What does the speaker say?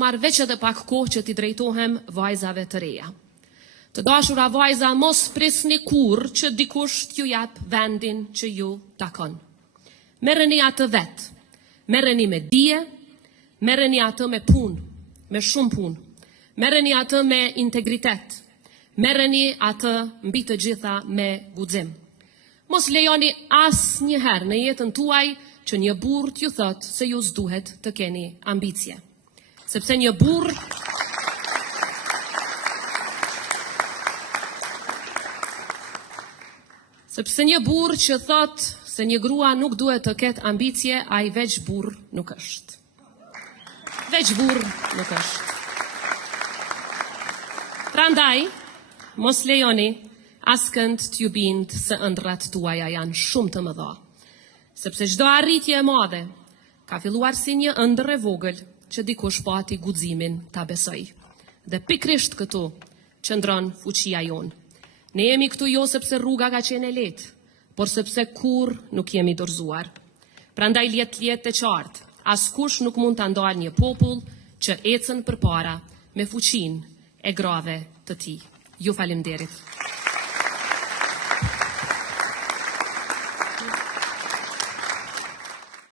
marrë veç edhe pak kohë që t'i drejtohem vajzave të reja. Të dashura vajza, mos prisni kur që dikush t'ju jap vendin që ju takon. Merreni atë vetë, merreni me dije, merreni atë me punë, me shumë punë, merreni atë me integritet, merreni atë mbi të gjitha me guxim. Mos lejoni asnjëherë në jetën tuaj që një burr t'ju thotë se ju s'duhet të keni ambicie. Sepse një burr që thot se një grua nuk duhet të ketë ambicie, ai veç burr nuk është. Veç burr nuk është. Prandaj, mos lejoni askënd t'ju bind se ëndrat tuaja janë shumë të mëdha. Sepse çdo arritje e madhe ka filluar si një ëndër e vogël që dikush pati guximin ta besoj. Dhe pikrisht këtu qëndron fuqia jonë. Ne jemi këtu jo sepse rruga ka qenë e lehtë, por sepse kur nuk jemi dorëzuar. Prandaj liet të qartë, askush nuk mund ta ndalë një popull që ecën përpara me fuqinë e grave të tij. Ju faleminderit.